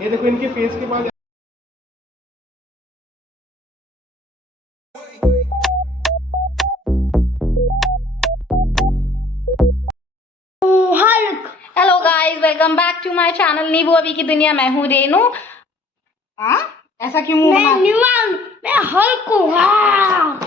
ये देखो इनके फेस के पास। Hello guys, welcome back to my channel नींबू अभी की दुनिया। मैं हूँ रेनू। ऐसा क्यों मुंह बना? मैं हल्क हूँ।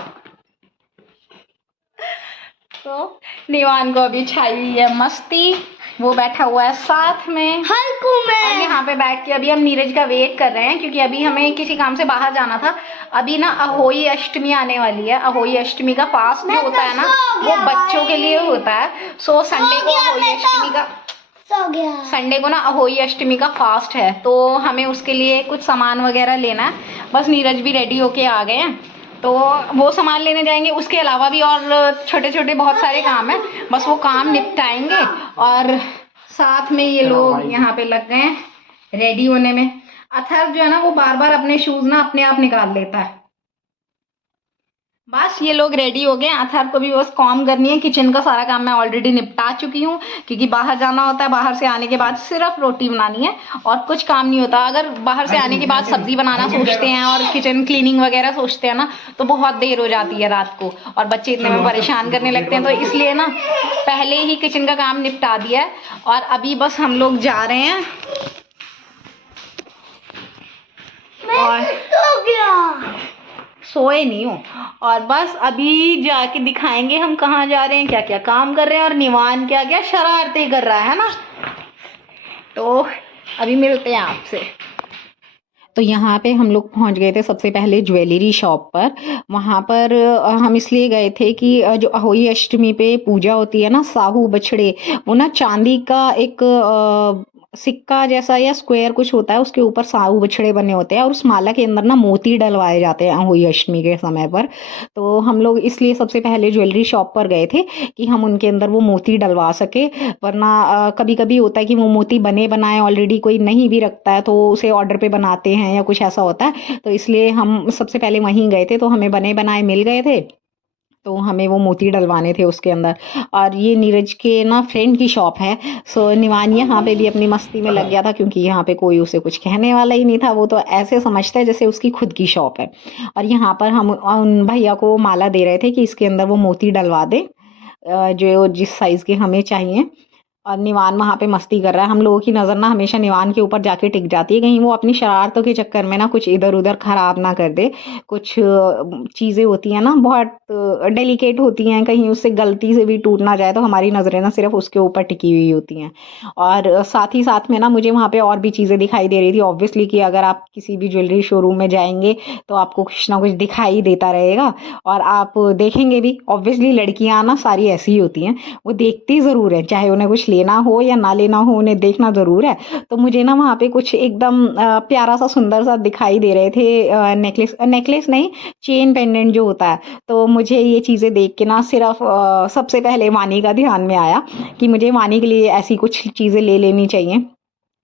तो निवान को अभी छाई हुई है मस्ती, वो बैठा हुआ है साथ में हल्कू में। और यहाँ पे बैठ के अभी हम नीरज का वेट कर रहे हैं, क्योंकि अभी हमें किसी काम से बाहर जाना था। अभी ना अहोई अष्टमी आने वाली है। अहोई अष्टमी का फास्ट जो होता है ना, वो बच्चों के लिए होता है। सो संडे को अहोई अष्टमी का संडे को ना अहोई अष्टमी का फास्ट है, तो हमें उसके लिए कुछ सामान वगैरह लेना है। बस नीरज भी रेडी होके आ गए हैं, तो वो सामान लेने जाएंगे। उसके अलावा भी और छोटे छोटे बहुत सारे काम हैं, बस वो काम निपटाएंगे। और साथ में ये लोग यहाँ पे लग गए हैं रेडी होने में। अथर्व जो है ना, वो बार बार अपने शूज ना अपने आप निकाल लेता है। बस ये लोग रेडी हो गए। अथर्व को भी बस काम करनी है। किचन का सारा काम मैं ऑलरेडी निपटा चुकी हूँ, क्योंकि बाहर जाना होता है। बाहर से आने के बाद सिर्फ रोटी बनानी है और कुछ काम नहीं होता। अगर बाहर से आने के बाद सब्जी बनाना सोचते हैं और किचन क्लीनिंग वगैरह सोचते हैं ना, तो बहुत देर हो जाती है रात को, और बच्चे इतने में परेशान करने लगते हैं। तो इसलिए ना पहले ही किचन का काम निपटा दिया है, और अभी बस हम लोग जा रहे हैं। और सोए नहीं हूँ, और बस अभी जाके दिखाएंगे हम कहाँ जा रहे हैं, क्या क्या काम कर रहे हैं, और निवान क्या क्या शरारतें कर रहा है ना। तो अभी मिलते हैं आपसे। तो यहाँ पे हम लोग पहुँच गए थे सबसे पहले ज्वेलरी शॉप पर। वहाँ पर हम इसलिए गए थे कि जो अहोई अष्टमी पे पूजा होती है ना, साहू बछड़े, वो ना चांदी का एक सिक्का जैसा या स्क्वायर कुछ होता है, उसके ऊपर साहू बछड़े बने होते हैं, और उस माला के अंदर ना मोती डलवाए जाते हैं अहोई अष्टमी के समय पर। तो हम लोग इसलिए सबसे पहले ज्वेलरी शॉप पर गए थे कि हम उनके अंदर वो मोती डलवा सके। वरना कभी कभी होता है कि वो मोती बने बनाए ऑलरेडी कोई नहीं भी रखता है, तो उसे ऑर्डर पे बनाते हैं या कुछ ऐसा होता है। तो इसलिए हम सबसे पहले वहीं गए थे, तो हमें बने बनाए मिल गए थे। तो हमें वो मोती डलवाने थे उसके अंदर। और ये नीरज के ना फ्रेंड की शॉप है। सो निवान यहाँ पे भी अपनी मस्ती में लग गया था, क्योंकि यहाँ पे कोई उसे कुछ कहने वाला ही नहीं था। वो तो ऐसे समझता है जैसे उसकी खुद की शॉप है। और यहाँ पर हम उन भैया को माला दे रहे थे कि इसके अंदर वो मोती डलवा दे, जो जिस साइज़ के हमें चाहिए। और निवान वहाँ पे मस्ती कर रहा है। हम लोगों की नज़र ना हमेशा निवान के ऊपर जाके टिक जाती है, कहीं वो अपनी शरारतों के चक्कर में ना कुछ इधर उधर खराब ना कर दे। कुछ चीज़ें होती हैं ना, बहुत डेलिकेट होती हैं, कहीं उससे गलती से भी टूट ना जाए, तो हमारी नज़रें ना सिर्फ उसके ऊपर टिकी हुई होती हैं। और साथ ही साथ में ना मुझे वहाँ पे और भी चीज़ें दिखाई दे रही थी। ऑब्वियसली कि अगर आप किसी भी ज्वेलरी शोरूम में जाएंगे तो आपको कुछ ना कुछ दिखाई देता रहेगा, और आप देखेंगे भी। ऑब्वियसली लड़कियाँ ना सारी ऐसी ही होती हैं, वो देखती ज़रूर है, चाहे उन्हें कुछ लेना हो या ना लेना हो, उन्हें देखना ज़रूर है। तो मुझे ना वहाँ पे कुछ एकदम प्यारा सा सुंदर सा दिखाई दे रहे थे। नेकलेस नेकलेस नहीं, चेन पेंडेंट जो होता है। तो मुझे ये चीज़ें देख के ना सिर्फ सबसे पहले वानी का ध्यान में आया कि मुझे वानी के लिए ऐसी कुछ चीज़ें ले लेनी चाहिए।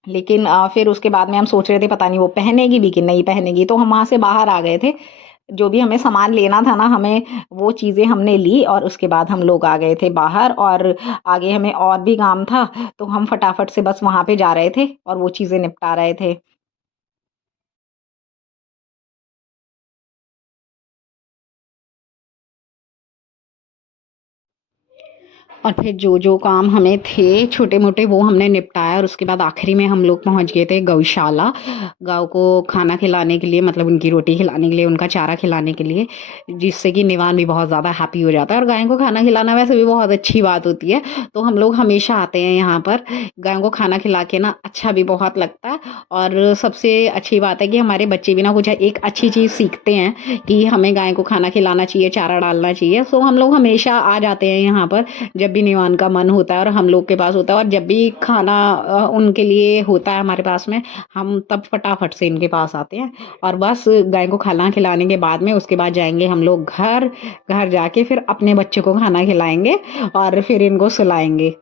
लेकिन फिर उसके बाद में हम सोच रहे थे पता नहीं वो पहनेगी भी कि नहीं पहनेगी, तो हम वहाँ से बाहर आ गए थे। जो भी हमें सामान लेना था ना, हमें वो चीज़ें हमने ली, और उसके बाद हम लोग आ गए थे बाहर। और आगे हमें और भी काम था, तो हम फटाफट से बस वहाँ पे जा रहे थे और वो चीज़ें निपटा रहे थे। और फिर जो जो काम हमें थे छोटे मोटे वो हमने निपटाया, और उसके बाद आखिरी में हम लोग पहुंच गए थे गौशाला। गाँव को खाना खिलाने के लिए, मतलब उनकी रोटी खिलाने के लिए, उनका चारा खिलाने के लिए, जिससे कि निवान भी बहुत ज़्यादा हैप्पी हो जाता है। और गायों को खाना खिलाना वैसे भी बहुत अच्छी बात होती है, तो हम लोग हमेशा आते हैं यहाँ पर। गायों को खाना खिला के ना अच्छा भी बहुत लगता है। और सबसे अच्छी बात है कि हमारे बच्चे भी ना कुछ एक अच्छी चीज़ सीखते हैं कि हमें गाय को खाना खिलाना चाहिए, चारा डालना चाहिए। सो हम लोग हमेशा आ जाते हैं यहाँ पर, जब भी निवान का मन होता है और हम लोग के पास होता है। और जब भी खाना उनके लिए होता है हमारे पास में, हम तब फटाफट से इनके पास आते हैं। और बस गाय को खाना खिलाने के बाद में उसके बाद जाएंगे हम लोग घर। घर जाके फिर अपने बच्चे को खाना खिलाएंगे और फिर इनको सुलाएंगे।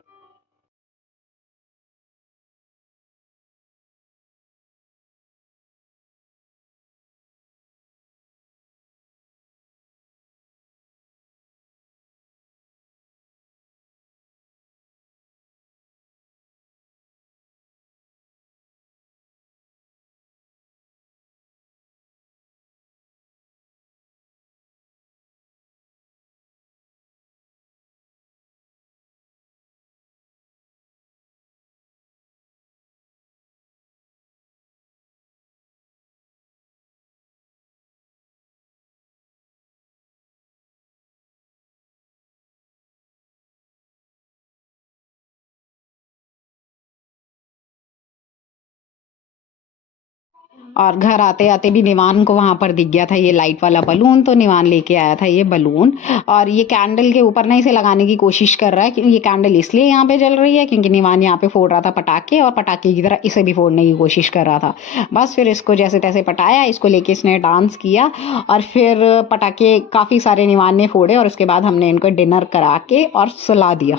और घर आते आते भी निवान को वहां पर दिख गया था ये लाइट वाला बलून, तो निवान लेके आया था ये बलून। और ये कैंडल के ऊपर ना इसे लगाने की कोशिश कर रहा है, क्योंकि ये कैंडल इसलिए यहाँ पे जल रही है क्योंकि निवान यहाँ पे फोड़ रहा था पटाखे, और पटाखे की तरह इसे भी फोड़ने की कोशिश कर रहा था। बस फिर इसको जैसे तैसे पटाया, इसको लेके इसने डांस किया, और फिर पटाखे काफी सारे निवान ने फोड़े, और उसके बाद हमने इनको डिनर करा के और सुला दिया।